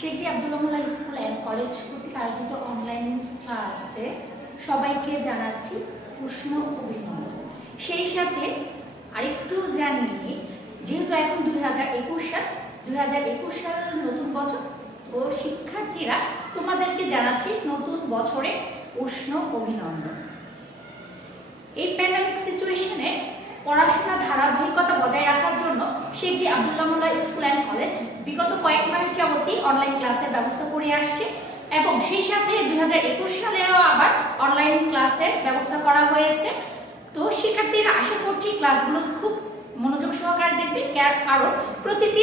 Sheikh Abdullah Molla school and college কর্তৃক আয়োজিত online ক্লাসে সবাইকে জানাচ্ছি উষ্ণ অভিনন্দন। সেই সাথে আরেকটু জানিয়ে নিই, যেহেতু এখন 2021 সাল নতুন বছর, ও শিক্ষার্থীরা তোমাদেরকে জানাচ্ছি নতুন বছরে উষ্ণ অভিনন্দন। এই প্যান্ডামিক সিচুয়েশনে পড়াশোনা ধারাবাহিকতা বজায় রাখার জন্য Sheikh Abdullah Molla school and college বিগত কয়েক মাস যাবতই অনলাইন ক্লাসের ব্যবস্থা করে আসছে এবং সেই সাথে 2021 সালেও আবার অনলাইন ক্লাসের ব্যবস্থা করা হয়েছে। তো শিক্ষার্থীরা আশা করছি ক্লাসগুলো খুব মনোযোগ সহকারে দেখবে, কারণ প্রতিটি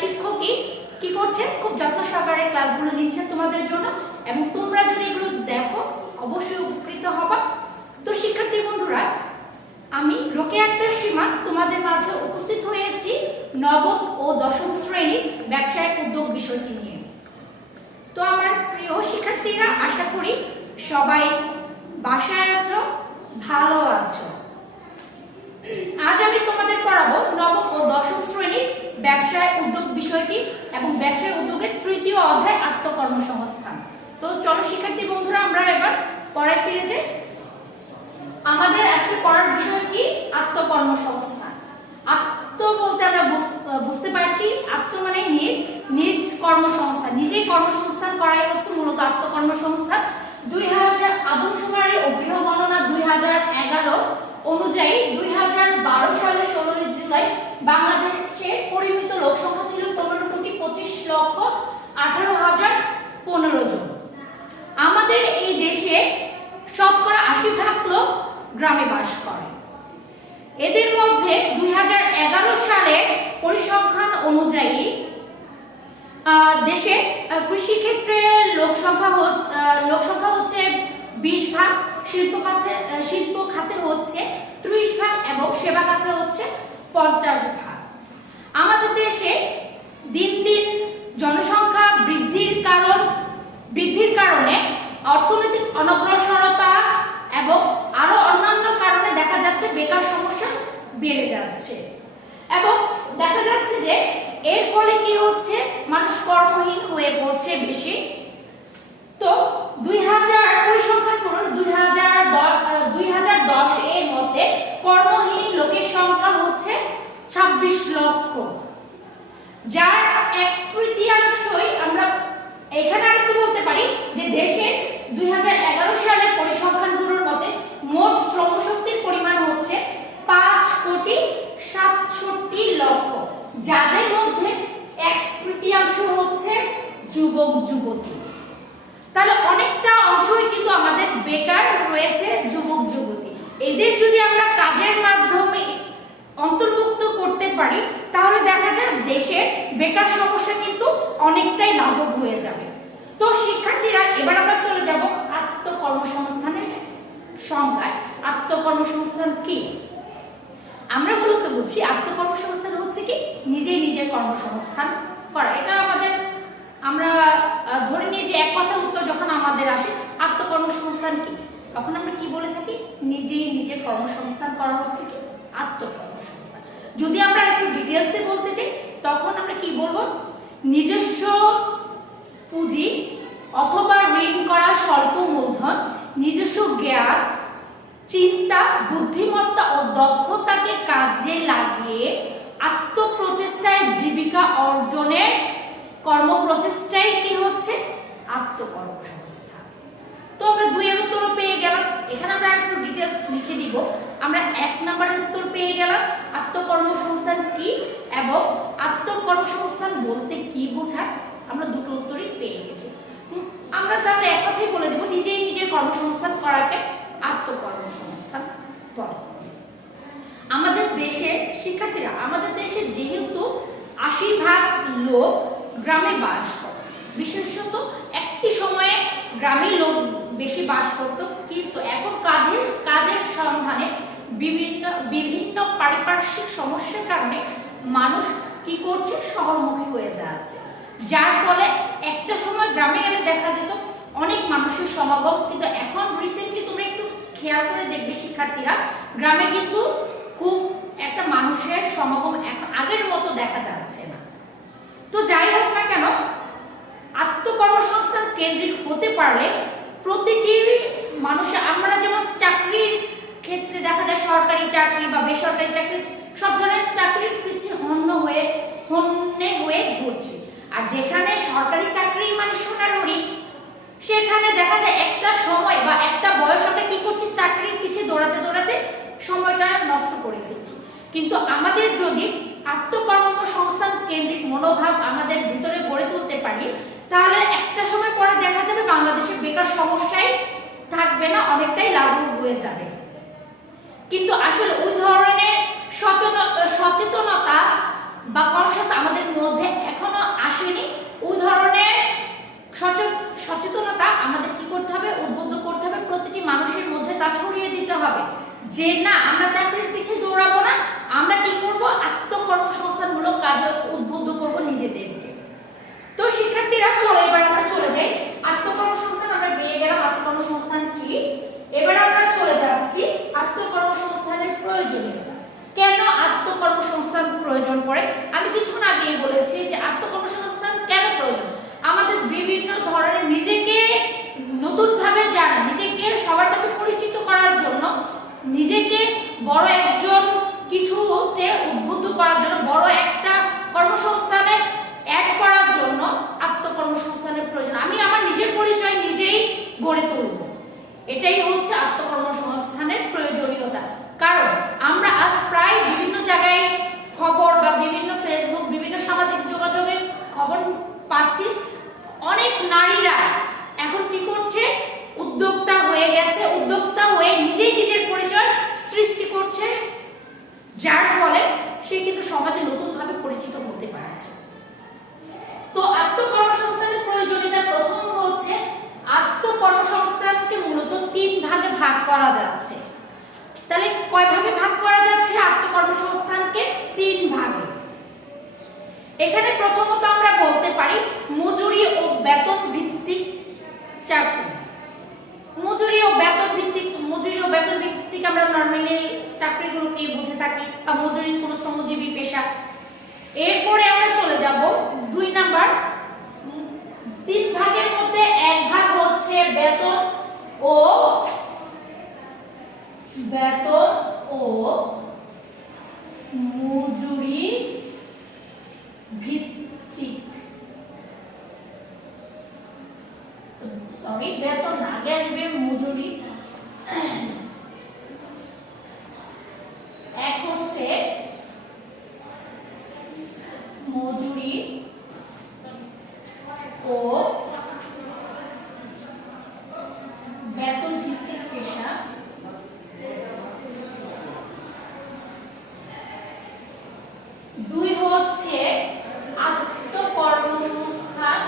শিক্ষকই কি করছেন, খুব যত্ন সহকারে ক্লাসগুলো নিচ্ছেন তোমাদের জন্য, এবং তোমরা যদি এগুলো দেখো অবশ্যই উপকৃত হবা। তো শিক্ষার্থী বন্ধুরা, আমি রোকেয়া আক্তার সীমা তোমাদের মাঝে উপস্থিত হয়েছি নবম ও দশম শ্রেণীর ব্যবসায়িক উদ্যোগ বিষয়টি নিয়ে। তো আমার প্রিয় শিক্ষার্থীরা, আশা করি সবাই বাসায় আছো, ভালো আছো। আজ আমি তোমাদের পড়াবো নবম ও দশম শ্রেণীর ব্যবসায়িক উদ্যোগ বিষয়টি এবং ব্যবসায়িক উদ্যোগের তৃতীয় অধ্যায় আত্মকর্মসংস্থান। তো চলো শিক্ষার্থী বন্ধুরা, আমরা এবার পড়ায় ফিরে যাই। আমাদের আজকে পড়ার বিষয় কি? আত্মকর্মসংস্থান। আত্ম বলতে আমরা বুঝতে পারছি, আত্ম মানে নিজ কর্মসংস্থান, নিজেই কর্মসংস্থান করাই হচ্ছে মূলত আত্মকর্মসংস্থান। 2000 আদমশুমারি ও গৃহ গণনা 2011 অনুযায়ী 2012 সালের 16 জুলাই বাংলাদেশের পরিমিত লোক সংখ্যা ছিল 15,25,18,015 জন। আমাদের এই দেশে শতকরা 80% লোক গ্রামে বাস করে। এদের মধ্যে 2011 সালে পরিসংখ্যান অনুযায়ী দেশে কৃষি ক্ষেত্রে লোক সংখ্যা হচ্ছে 20%, শিল্প খাতে হচ্ছে 30% এবং সেবা খাতে হচ্ছে 50%। আমাদের দেশে দিন দিন জনসংখ্যা বৃদ্ধির কারণে অর্থনৈতিক অনগ্রসরতা এবং আরো অন্যান্য কারণে দেখা যাচ্ছে বেকার সমস্যা বেড়ে যাচ্ছে এবং দেখা যাচ্ছে যে এর ফলে কি হচ্ছে, মানুষ কর্মহীন হয়ে পড়ছে বেশি। তো 2000 পরিসংখ্যান করুন, 2010 এর মধ্যে কর্মহীন লোকের সংখ্যা হচ্ছে 26 লক্ষ, যার 1/3 আমরা এখানে আরেকটু বলতে পারি যে দেশে 2011 সালের পরিসংখ্যানগুলোর মতে মোট শ্রমশক্তির পরিমাণ হচ্ছে 5,67,00,000, যাদের মধ্যে 1/3 হচ্ছে যুবক যুবতী। তাহলে অনেকটা অংশই কিন্তু আমাদের বেকার রয়েছে, যুবক যুবতী। এদের যদি আমরা কাজের মাধ্যমে অন্তর্ভুক্ত করতে পারি, তাহলে দেখা যায় দেশের বেকার সমস্যা কিন্তু অনেকটাই লাঘব হয়ে যাবে। তো শিক্ষার্থীরা, এবার আমরা চলে যাব আত্মকর্মসংস্থানের সংজ্ঞায়। আত্মকর্মসংস্থান কি? আমরা মূলত বুঝি আত্মকর্মসংস্থান হচ্ছে কি, নিজের কর্মসংস্থান করা। এটা আমরা ধরে নিই যে এক কথা উত্তর যখন আমাদের আসে আত্মকর্মসংস্থান কি, তখন আমরা কি বলে থাকি? নিজের কর্মসংস্থান করা হচ্ছে কি আত্মকর্মসংস্থান। যদি আমরা একটু ডিটেলসে বলতে চাই, তখন আমরা কি বলবো? নিজস্ব পুঁজি অথবা ঋণ করা স্বল্প মূলধন, নিজস্ব জ্ঞান, চিন্তা, বুদ্ধিমত্তা ও দক্ষতাকে কাজে লাগিয়ে আত্মপ্রচেষ্টায় জীবিকা অর্জনের কর্মপ্রচেষ্টাই কি হচ্ছে? আত্মকর্মসংস্থান। তো আমরা 2 এর উত্তর পেয়ে গেলাম। এখানে আমরা একটু ডিটেইলস লিখে দিব। আমরা 1 নম্বরের উত্তর পেয়ে গেলাম, আত্মকর্মসংস্থান কি এবং আত্মকর্মসংস্থান বলতে কি বোঝায়। আমরা দুটো উত্তরই পেয়ে গেছি। আমরা তাহলে এক কথাই বলে দেব, নিজের কর্মসংস্থান করাকে আত্মকর্মসংস্থান বলে। আমাদের দেশে শিক্ষার্থীরা, আমাদের দেশে যেহেতু 80% লোক গ্রামে বাস করে, বিশেষত একটি সময়ে গ্রামেই লোক বেশি বাস করত, কিন্তু এখন কাজের সন্ধানে বিভিন্ন পারিপার্শ্বিক সমস্যার কারণে মানুষ কি করছে? শহরমুখী হয়ে যাচ্ছে, যার ফলে একটা সময় গ্রামে গেলে দেখা যেত অনেক মানুষের সমাগম, কিন্তু এখন রিসেন্টলি তোমরা একটু খেয়াল করে দেখবে শিক্ষার্থীরা, গ্রামে কিন্তু খুব একটা মানুষের সমাগম এখন আগের মতো দেখা যাচ্ছে না। তো যাই হোক না কেন, কেন্দ্রিক হতে পারলে প্রতিটি মানুষের, আমরা যেমন চাকরির ক্ষেত্রে দেখা যায় সরকারি চাকরি বা বেসরকারি চাকরি, সব ধরনের চাকরির পিছিয়ে হন্যে হয়ে ঘুরছে। আর যেখানে সরকারি চাকরি মানে সোনার হরিণ, সেখানে দেখা যায় একটা সময় বা একটা বয়স আমরা কি করছি, চাকরির পিছিয়ে দৌড়াতে দৌড়াতে সময়টা নষ্ট করে ফেলছি। কিন্তু আমাদের যদি আত্মকর্মসংস্থান কেন্দ্রিক মনোভাব আমাদের ভিতরে গড়ে তুলতে পারি, তাহলে একটা সময় পরে দেখা যাবে বাংলাদেশের বেকার সমস্যাই থাকবে না, অনেকটাই লাঘব হয়ে যাবে। কিন্তু আসলে ওই ধরনের সচেতনতা বা কনসাস আমাদের মধ্যে এখনো আসেনি। ওই ধরনের সচেতনতা আমাদের কি করতে হবে, উদ্বুদ্ধ করতে হবে, প্রতিটি মানুষের মধ্যে তা ছড়িয়ে দিতে হবে যে না, আমরা চাকরির পিছিয়ে দৌড়াবো না, আমরা কি করব, আত্মকর্মসংস্থানমূলক কাজে উদ্বুদ্ধ করব নিজেদেরকে। তো শিক্ষার্থীরা চলো এবার আমরা চলে যাই আত্মকর্মসংস্থান, আমরা পেয়ে গেলাম আত্মকর্মসংস্থান কি। এবার আমরা চলে যাচ্ছি আত্মকর্মসংস্থানের প্রয়োজনীয়তা। কেন আত্মকর্মসংস্থান প্রয়োজন পড়ে? আমি কিছুক্ষণ আগেই বলেছি যে আত্মকর্মসংস্থান কেন প্রয়োজন। আমাদের বিভিন্ন ধরনের নিজেকে নতুনভাবে জানা, নিজেকে সবার কাছে পরিচিত করার জন্য, নিজেকে বড় একজন কিছুতে উদ্বুদ্ধ করার জন্য, বড় একটা কর্মসংস্থানে অ্যাড করার জন্য আত্মকর্মসংস্থানের প্রয়োজন। আমি আমার নিজের পরিচয় নিজেই গড়ে তুলব, এটাই হচ্ছে আত্মকর্মসংস্থানের প্রয়োজনীয়তা। কারণ আমরা আজ প্রায় বিভিন্ন জায়গায় খবর বা বিভিন্ন ফেসবুক, বিভিন্ন সামাজিক যোগাযোগের খবর পাচ্ছি, অনেক নারীরা এখন কি করছে, উদ্যোক্তা হয়ে গেছে, উদ্যোক্তা হয়ে নিজেই নিজের পরিচয় সৃষ্টি করছে, যার ফলে সে কিন্তু সমাজে নতুনভাবে পরিচিত হতে পারছে। তো আত্মকর্মসংস্থানের প্রয়োজনীয়তা প্রথম হচ্ছে আত্মকর্মসংস্থানকে মূলত 3 ভাগে ভাগ করা যাচ্ছে। তাহলে কয় ভাগে ভাগ করা যাচ্ছে আত্মকর্মসংস্থানকে? 3 ভাগে। এখানে প্রথমত আমরা বলতে পারি মজুরি ও বেতন ভিত্তিক চাকরি। মজুরি ও বেতন ভিত্তিক আমরা নরমালি চাকরিগুলোকে বুঝে থাকি, বা মজুরি কোনো শ্রমজীবী পেশা। এরপরে আমরা চলে যাব 2 নাম্বার, 3 ভাগের মধ্যে 1 ভাগ হচ্ছে বেতন ও মজুরি ভিত্তিক, বেতন না, আগে আসবে মজুরি। এক হচ্ছে মজুরি ও বেতন ভিত্তিক পেশা, 2 হচ্ছে আত্মকর্মসংস্থান,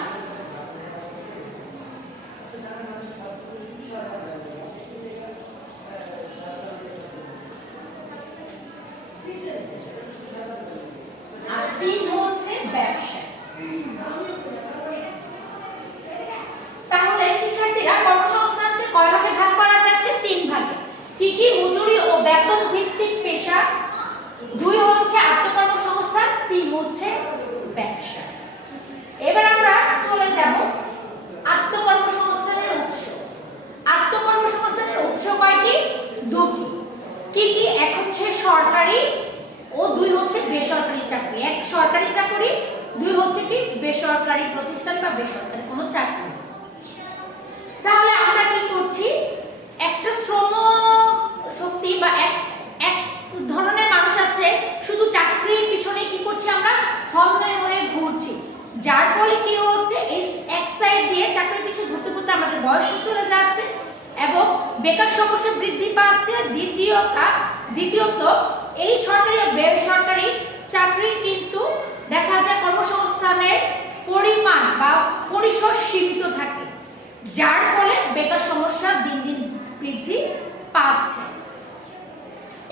3 হচ্ছে ব্যবসা। তাহলে শিক্ষার্থীরা কর্মসংস্থানকে কয় ভাগে ভাগ করা যাচ্ছে? 3 ভাগে। কি কি? মজুরি ও বেতন ভিত্তিক পেশা, 2 হচ্ছে আত্মকর্মসংস্থান, 3 হচ্ছে ব্যবসা। এবার আমরা চলে যাব আত্মকর্মসংস্থানের উৎস। আত্মকর্মসংস্থানের উৎস কয়টি? 2টি। কি কি? এক হচ্ছে সরকারি ও 2 হচ্ছে বেসরকারি চাকরি। এক সরকারি চাকরি, 2 হচ্ছে কি বেসরকারি প্রতিষ্ঠান বা বেসরকারি কোনো চাকরি। তাহলে আমরা কি করছি, একটা শ্রম শক্তি বা এক ধরনের মানুষ আছে শুধু চাকরির পিছনে কি করছি, আমরা হন্যে হয়ে ঘুরছি, যার ফলে কি হচ্ছে, এই এক সাইড দিয়ে চাকরির পিছনে ঘুরতে ঘুরতে আমাদের বয়স চলে যাচ্ছে এবং বেকার সমস্যা বৃদ্ধি পাচ্ছে। দ্বিতীয়ত এই সরকারি ও বেসরকারি চাকরির কিন্তু দেখা যায় কর্মসংস্থানের পরিমাণ বা পরিসর সীমিত থাকে, যার ফলে বেকার সমস্যা দিন দিন বৃদ্ধি পাচ্ছে।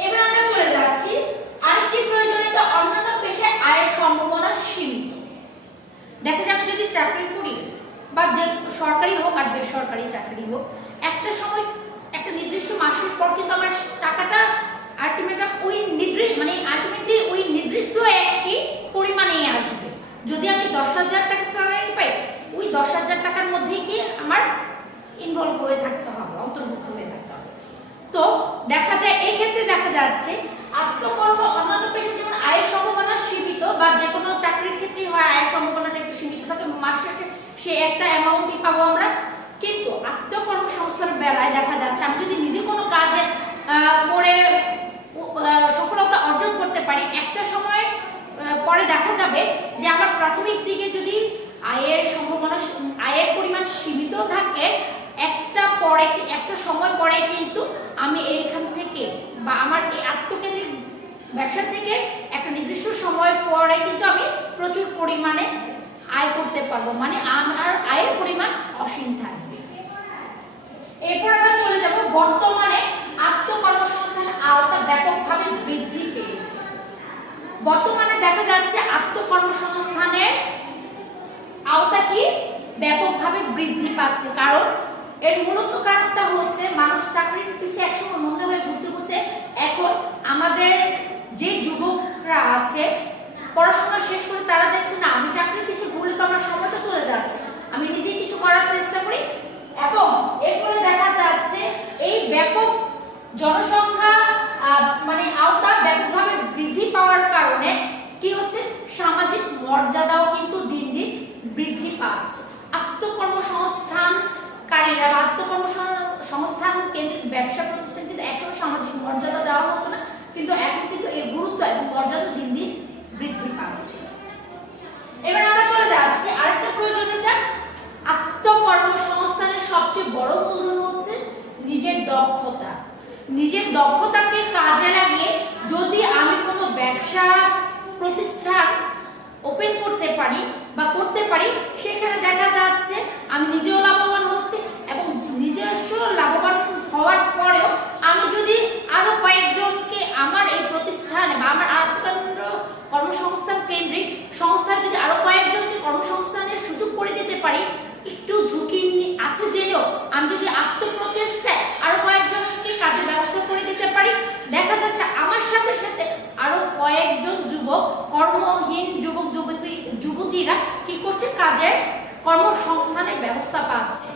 এবার আমরা চলে যাচ্ছি আরেকটি প্রয়োজনীয়তা, অন্যান্য পেশায় আয়ের সম্ভাবনা সীমিত। দেখা যায় আমি যদি চাকরি করি, বা যে সরকারি হোক আর বেসরকারি চাকরি হোক, একটা সময় একটা নির্দিষ্ট মাসের পর কিন্তু আমার টাকাটা আলটিমেটলি ওই নির্দিষ্ট একটি পরিমাণেই আসবে। যদি আমি 10,000 টাকা স্যালারি পাই, ওই 10,000 টাকার মধ্যেই কি আমার ইনভলভ হয়ে থাকতে হবে, অন্তর্ভুক্ত হয়ে থাকতে হবে। তো দেখা যায় এই ক্ষেত্রে দেখা যাচ্ছে আত্মকর্ম অন্যান্য পেশা যেমন আয়ের সম্ভাবনা সীমিত, বা যে কোনো চাকরির ক্ষেত্রেই হয় আয়ের সম্ভাবনাটা একটু সীমিত থাকে, মাস শেষে সে একটা অ্যামাউন্টই পাবো আমরা। কিন্তু আত্মকর্মসংস্থানের বেলায় দেখা যাচ্ছে আমি যদি নিজে কোনো কাজে করে সফলতা অর্জন করতে পারি, একটা সময় পরে দেখা যাবে যে আমার প্রাথমিক দিকে যদি আয়ের সম্ভাবনা, আয়ের পরিমাণ সীমিত থাকে, একটা সময় পরে কিন্তু আমি এইখান থেকে বা আমার এই আত্মকেন্দ্রিক ব্যবসা থেকে একটা নির্দিষ্ট সময় পরে কিন্তু আমি প্রচুর পরিমাণে আয় করতে পারবো, মানে আমার আয়ের পরিমাণ অসীম থাকবে। এরপর আমরা চলে যাব বর্তমানে আত্মকর্মসংস্থানের আওতা ব্যাপকভাবে বৃদ্ধি পেয়েছে। বর্তমানে দেখা যাচ্ছে আত্মকর্মসংস্থানের আওতা কি ব্যাপকভাবে বৃদ্ধি পাচ্ছে, কারণ এর মূলত কারণটা হচ্ছে মানুষ চাকরির পিছিয়ে একসময় মনে হয়ে ঘুরতে ঘুরতে এখন আমাদের যে যুবকরা আছে পড়াশোনা শেষ করে তারা দেখছে না আমি চাকরির পিছিয়ে ঘুরলে তো আমার সময়টা চলে যাচ্ছে, আমি নিজেই কিছু করার চেষ্টা করি। এবং এর ফলে দেখা যাচ্ছে এই ব্যাপক জনসংখ্যা মানে আওতা ব্যাপকভাবে বৃদ্ধি পাওয়ার কারণে কি হচ্ছে, সামাজিক মর্যাদাও কিন্তু দিন দিন বৃদ্ধি পাচ্ছে। আত্মকর্মসংস্থানকারীরা বা আত্মকর্মসংস্থান কেন্দ্রিক ব্যবসা প্রতিষ্ঠান কিন্তু একসময় সামাজিক মর্যাদা দেওয়া হতো না, কিন্তু এখন কিন্তু এর গুরুত্ব এবং মর্যাদা দিন দিন বৃদ্ধি পাচ্ছে। এবার আমরা চলে যাচ্ছি আরেকটা প্রয়োজনীয়তা। আত্মকর্মসংস্থানের সবচেয়ে বড় মূলধন হচ্ছে নিজের দক্ষতা। নিজের দক্ষতাকে কাজে লাগিয়ে যদি আমি কোনো ব্যবসা প্রতিষ্ঠান ওপেন করতে পারি সেখানে দেখা যাচ্ছে আমি নিজেও লাভবান হচ্ছে, এবং নিজস্ব লাভবান হওয়ার পরেও আমি যদি আরো কয়েকজনকে আমার এই প্রতিষ্ঠানে বা আমার কর্মসংস্থান কেন্দ্রিক সংস্থায় যদি আরো কয়েকজনকে কর্মসংস্থানের সুযোগ করে দিতে পারি, একটু ঝুঁকি আছে জেনেও আমি যদি আত্মপ্রচেষ্টায় আরো কয়েকজনকে কাজের ব্যবস্থা করে দিতে পারি, দেখা যাচ্ছে আমার সাথে সাথে আরো কয়েকজন যুবক, কর্মহীন যুবক যুবতীরা কি করছে, কাজের কর্মসংস্থানের ব্যবস্থা পাচ্ছে।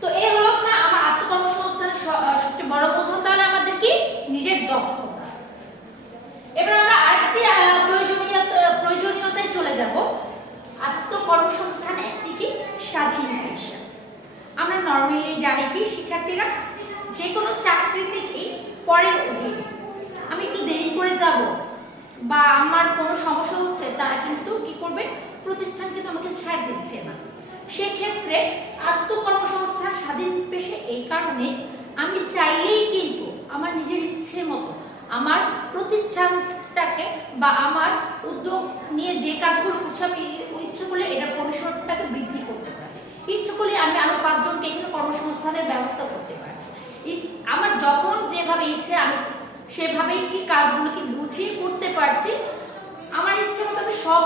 তো এই হলো আমার আত্মকর্মসংস্থানের সবচেয়ে বড় মূলধন। তাহলে আমাদের কি নিজের দক্ষতা। এবার আমরা আরেকটি প্রয়োজনীয়তায় চলে যাব। আত্মকর্মসংস্থান একটি কি স্বাধীন পেশা। আমরা নরমালি জানি কি শিক্ষার্থীরা যে কোনো চাকরিতে কি পরের অধীনে, আমি একটু দেরি করে যাব বা আমার কোনো সমস্যা হচ্ছে, তারা কিন্তু কি করবে, প্রতিষ্ঠান কিন্তু আমাকে ছাড় দিচ্ছে না। সেক্ষেত্রে আত্মকর্মসংস্থান স্বাধীন পেশা এই কারণে আমি চাইলেই কিন্তু আমার নিজের ইচ্ছে মতো আমার প্রতিষ্ঠানটাকে বা আমার উদ্যোগ নিয়ে যে কাজগুলো করছি আমি ইচ্ছে করলে এটার পরিসরটাকে বৃদ্ধি করতে পারছি, ইচ্ছে করলে আমি আরো 5 জনকে এখানে কর্মসংস্থানের ব্যবস্থা করতে পারছি। আমার যখন যেভাবে ইচ্ছে আমি সেভাবেই কি কাজগুলোকে গুছিয়ে করতে পারছি। আমার ইচ্ছে মতো আমি সব,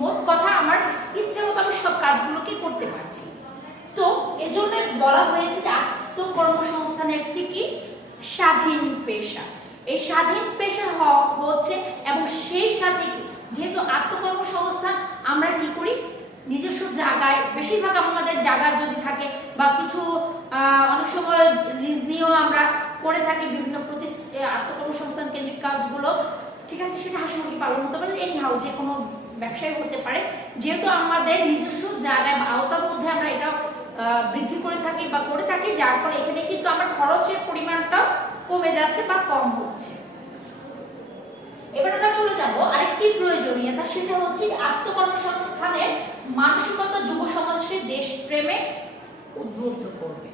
মোট কথা আমার ইচ্ছে মতো আমি সব কাজগুলোকে করতে পারছি। তো এজন্য বলা হয়েছে যে আত্মকর্মসংস্থান একটি কি স্বাধীন পেশা। এই স্বাধীন পেশা হচ্ছে, এবং সেই সাথে যেহেতু আত্মকর্মসংস্থান আমরা কি করি, নিজস্ব জায়গায়, বেশিরভাগ আমাদের জায়গা যদি থাকে বা কিছু অনেক সময় লিজ নিয়েও আমরা করে থাকি বিভিন্ন আত্মকর্মসংস্থান কেন্দ্রিক কাজগুলো, ঠিক আছে, সেটা হাঁস মুরগি পালন হতে পারে, এনিহাউ যে কোনো ব্যবসায় হতে পারে। যেহেতু আমাদের নিজস্ব জায়গায় বা আওতার মধ্যে আমরা এটা বৃদ্ধি করে থাকি বা করে থাকি, যার ফলে এখানে কিন্তু আমার খরচের পরিমাণটা কমে যাচ্ছে বা কম হচ্ছে। এবার আমরা চলে যাব আরেকটি প্রয়োজনীয়তা, সেটা হচ্ছে আত্মকর্মসংস্থানের মানসিকতা যুব সমাজকে দেশপ্রেমে উদ্বুদ্ধ করবে।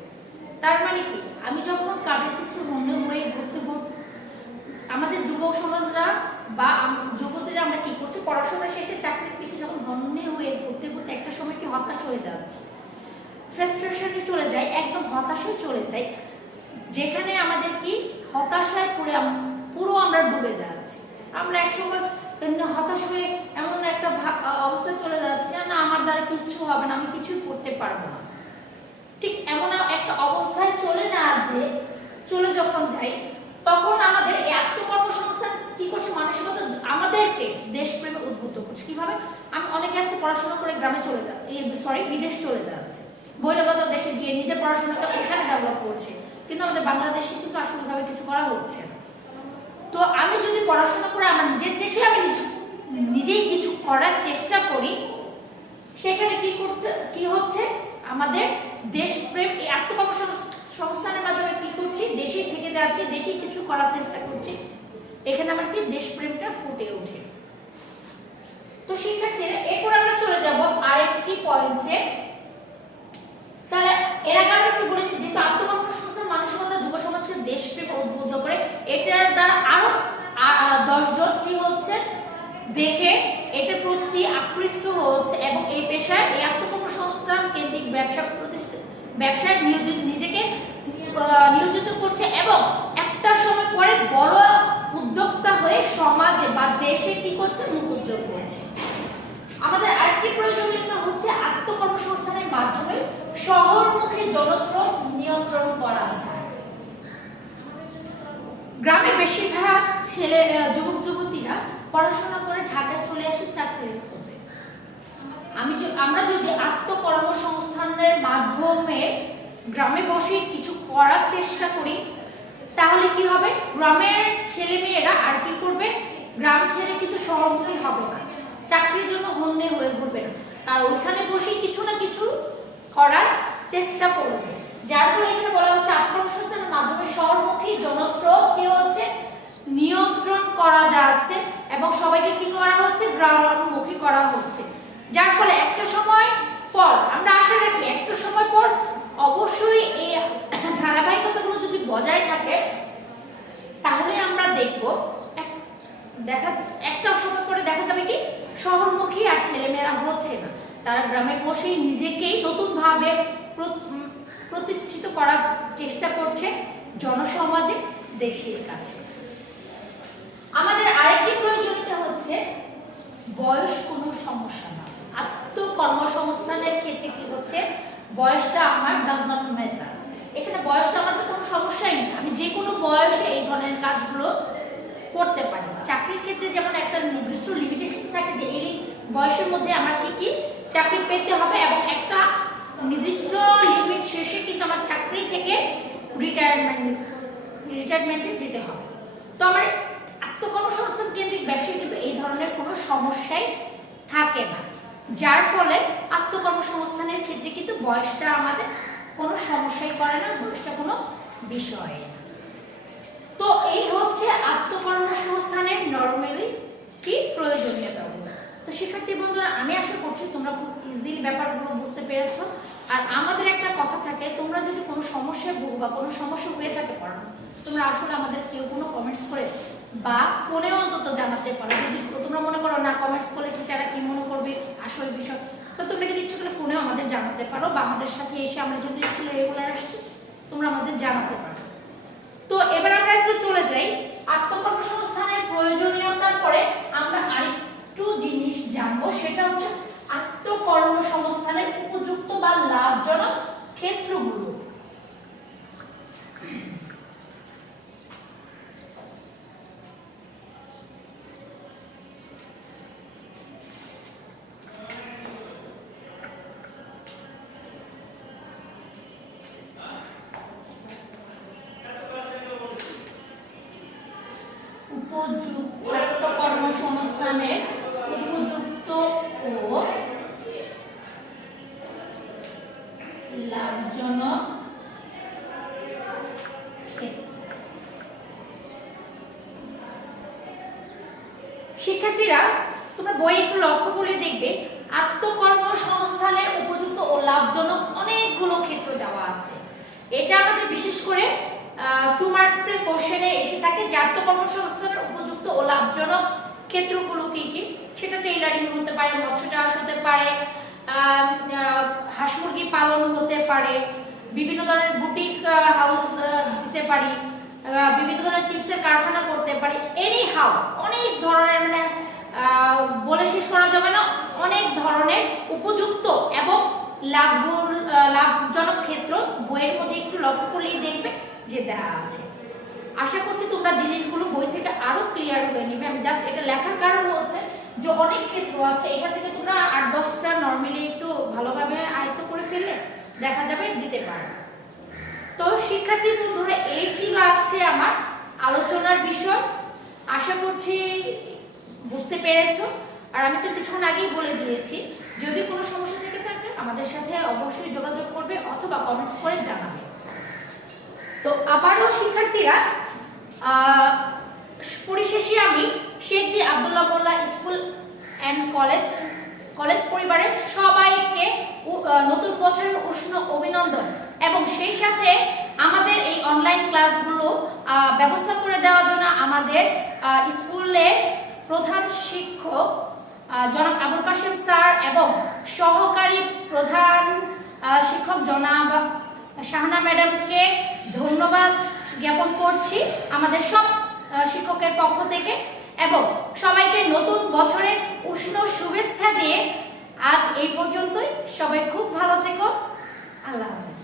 তার মানে কি, আমি যখন কাজের পিছনে মনে হয়ে ঘুরতে আমাদের যুবক সমাজরা বা যুবতীরা আমরা কি করছি, পড়াশোনা শেষে চাকরির পিছনে যখন হন্যে হয়ে ঘুরতে ঘুরতে একটা সময় কি হতাশ হয়ে যাচ্ছে, ফ্রাস্ট্রেশনে চলে যায়, একদম হতাশায় চলে যায়, যেখানে আমাদের কি হতাশায় পুরো আমরা ডুবে যাচ্ছি। আমরা একসময় হতাশ হয়ে এমন একটা অবস্থায় চলে যাচ্ছি না আমার দ্বারা কিচ্ছু হবে না, আমি কিছুই করতে পারবো না। ঠিক এমন একটা অবস্থায় চলে যখন যাই, তখন আমাদের এই আত্মকর্মসংস্থান কি করছে, মানসিকতা আমাদেরকে দেশপ্রেমে উদ্বুদ্ধ করছে। কিভাবে, আমি অনেকে আছে পড়াশোনা করে গ্রামে চলে বিদেশ চলে যাচ্ছে, বহিরাগত দেশে গিয়ে নিজের পড়াশোনাটা ওখানে ডেভেলপ করছে, কিন্তু আমাদের বাংলাদেশে কিন্তু আসলেভাবে কিছু করা হচ্ছে না। তো আমি যদি পড়াশোনা করে আমার নিজের দেশে আমি নিজেই কিছু করার চেষ্টা করি, সেখানে কি হচ্ছে, আমাদের দেশপ্রেম, এই আত্মকর্মসংস্থানের মাধ্যমে কি করছি, দেশেই থেকে যাচ্ছি, দেশেই কিছু করার চেষ্টা করছি, এখানে আমার কি দেশপ্রেমটা ফুটে ওঠে। তো শিক্ষার্থীরা এরপর আমরা চলে যাব আরেকটি পয়েন্টে। তাহলে এর আগে আমি একটু বলে দিই, যেহেতু আত্মকর্মসংস্থান মানসিকতা যুব সমাজকে দেশপ্রেম উদ্বুদ্ধ করে, এটার দ্বারা আরো 10 জন কি হচ্ছে দেখে এটার প্রতি আকৃষ্ট হচ্ছে এবং এই পেশায়, এই আত্মকর্মসংস্থান কেন্দ্রিক ব্যবসায় নিজেকে নিয়োজিত করছে এবং একটা সময় পরে বড় উদ্যোক্তা হয়ে সমাজে বা দেশে কি করছে, মুখ উজ্জ্বল করছে। আমাদের আরেকটি প্রয়োজনীয়তা হচ্ছে আত্মকর্মসংস্থানের মাধ্যমে শহরমুখী জনস্রোত নিয়ন্ত্রণ করা যায়। গ্রামের বেশিরভাগ যুবক যুবতীরা পড়াশোনা করে ঢাকায় চলে আসে চাকরির খোঁজে। আমরা যদি আত্মকর্মসংস্থানের মাধ্যমে গ্রামে বসে কিছু করার চেষ্টা করি, তাহলে কি হবে, গ্রামের ছেলে মেয়েরা আর কি করবে, গ্রাম ছেড়ে কিন্তু শহরমুখী হবে না, চাকরির জন্য হন্যে হয়ে ঘুরবে না, আর ওইখানে বসে কিছু না কিছু করার চেষ্টা করবে। যার ফলে এখানে বলা হচ্ছে আত্মকর্মসংস্থানের মাধ্যমে শহরমুখী জনস্রোত কি হচ্ছে, নিয়ন্ত্রণ করা যাচ্ছে এবং সবাইকে কি করা হচ্ছে, গ্রামমুখী করা হচ্ছে। যার ফলে একটা সময় পর আমরা আশা রাখি, একটা সময় পর অবশ্যই এই ধারাবাহিকতাগুলো যদি বজায় থাকে, তাহলে আমরা দেখব একটা সময় পরে দেখা যাবে কি শহরমুখী আর ছেলেমেয়েরা হচ্ছে না, তারা গ্রামে বসেই নিজেকেই নতুনভাবে প্রতিষ্ঠিত করার চেষ্টা করছে জনসমাজে, দেশের কাছে। আমাদের আরেকটি প্রয়োজনীয়তা হচ্ছে বয়স কোনো সমস্যা না। আত্মকর্মসংস্থানের ক্ষেত্রে কি হচ্ছে, বয়সটা আমার ডাজ নট ম্যাটার। এখানে বয়সটা আমাদের কোনো সমস্যাই নেই, আমি যে কোনো বয়সে এই ধরনের কাজগুলো করতে পারি। চাকরির ক্ষেত্রে যেমন একটা নির্দিষ্ট লিমিটেশন থাকে যে এই বয়সের মধ্যে আমার কি চাকরি পেতে হবে এবং একটা নির্দিষ্ট লিমিট শেষে কিন্তু আমার চাকরি থেকে রিটায়ারমেন্টে যেতে হবে। তো আমার আত্মকর্মসংস্থান কেন্দ্রিক ব্যবসায় কিন্তু এই ধরনের কোনো সমস্যাই থাকে না, যার ফলে আত্মকর্মসংস্থানের ক্ষেত্রে কিন্তু বয়সটা আমাদের কোনো সমস্যাই করে না, বয়সটা কোনো বিষয় না। তো এই হচ্ছে আত্মকর্মসংস্থানের নরমালি কি প্রয়োজনীয়তাগুলো। তো শিক্ষার্থী বন্ধুরা, আমি আশা করছি তোমরা খুব ইজিলি ব্যাপারগুলো বুঝতে পেরেছো। আর আমাদের একটা কথা থাকে, তোমরা যদি কোনো সমস্যায় ভোগো বা কোনো সমস্যা হয়ে থাকে পড়ানো, তোমরা আসলে আমাদের কেউ কোনো কমেন্টস করে বা ফোনে অন্তত জানাতে পারো। যদি তোমরা মনে করো না কমেন্টস করলে টিচাররা কি মনে করবে আসল বিষয়, তো তোমরা যদি ইচ্ছে করলে ফোনেও আমাদের জানাতে পারো বা আমাদের সাথে এসে আমরা যেহেতু স্কুলে রেগুলার আসছি, তোমরা আমাদের জানাতে পারো। তো এবার আমরা একটু চলে যাই আত্মকর্মসংস্থানের প্রয়োজনীয়তার পরে আমরা আরেকটু জিনিস জানবো, সেটা হচ্ছে আত্মকর্মসংস্থানের উপযুক্ত বা লাভজনক ক্ষেত্রগুলো। আত্মকর্মসংস্থানের উপযুক্ত ও লাভজনক শিক্ষার্থীরা, তোমরা বই একটু লক্ষ্য করে দেখবে আত্মকর্মসংস্থানের উপযুক্ত ও লাভজনক অনেকগুলো ক্ষেত্র দেওয়া আছে। এটা আমাদের বিশেষ করে 2 মার্কসের কোশ্চেনে এসে থাকে যে আত্মকর্মসংস্থানের উপযুক্ত ও লাভজনক ক্ষেত্রগুলো কি কি। সেটা টেইলারিং হতে পারে, মৎস্য চাষ হতে পারে, হাঁস মুরগি পালন হতে পারে, বিভিন্ন ধরনের বুটিক হাউস দিতে পারি, বিভিন্ন ধরনের চিপসের কারখানা করতে পারি, এনি হাউ অনেক ধরনের, মানে বলে শেষ করা যাবে না, অনেক ধরনের উপযুক্ত এবং লাভজনক ক্ষেত্র বইয়ের মধ্যে একটু লক্ষ্য করলেই দেখবে যে দেওয়া আছে। আশা করছি তোমরা জিনিসগুলো বই থেকে আরো ক্লিয়ার হয়ে নেবে। আমি জাস্ট এটা লেখার কারণ হচ্ছে যে অনেক ক্ষেত্র আছে, এখান থেকে তোমরা 8-10টা নর্মালি একটু ভালোভাবে আয়ত্ত করে ফেললে দেখা যাবে দিতে পারো। তো শিক্ষার্থী বন্ধুরা, এই ছিল আজকে আমার আলোচনার বিষয়। আশা করছি বুঝতে পেরেছো। আর আমি তো কিছুক্ষণ আগেই বলে দিয়েছি, যদি কোনো সমস্যা থেকে থাকে আমাদের সাথে অবশ্যই যোগাযোগ করবে অথবা কমেন্টস করে জানাবে। তো আবারও শিক্ষার্থীরা, পরিশেষে আমি শেখ দি Abdullah Molla school and college পরিবারের সবাইকে নতুন বছরের উষ্ণ অভিনন্দন, এবং সেই সাথে আমাদের এই অনলাইন ক্লাসগুলো ব্যবস্থা করে দেওয়ার জন্য আমাদের স্কুলে প্রধান শিক্ষক জনাব আবুল কাশেম স্যার এবং সহকারী প্রধান শিক্ষক জনাব শাহানা ম্যাডামকে ধন্যবাদ জ্ঞাপন করছি আমাদের সব শিক্ষকের পক্ষ থেকে, এবং সবাইকে নতুন বছরের উষ্ণ শুভেচ্ছা দিয়ে আজ এই পর্যন্তই। সবাই খুব ভালো থেকো। আল্লাহ হাফেজ।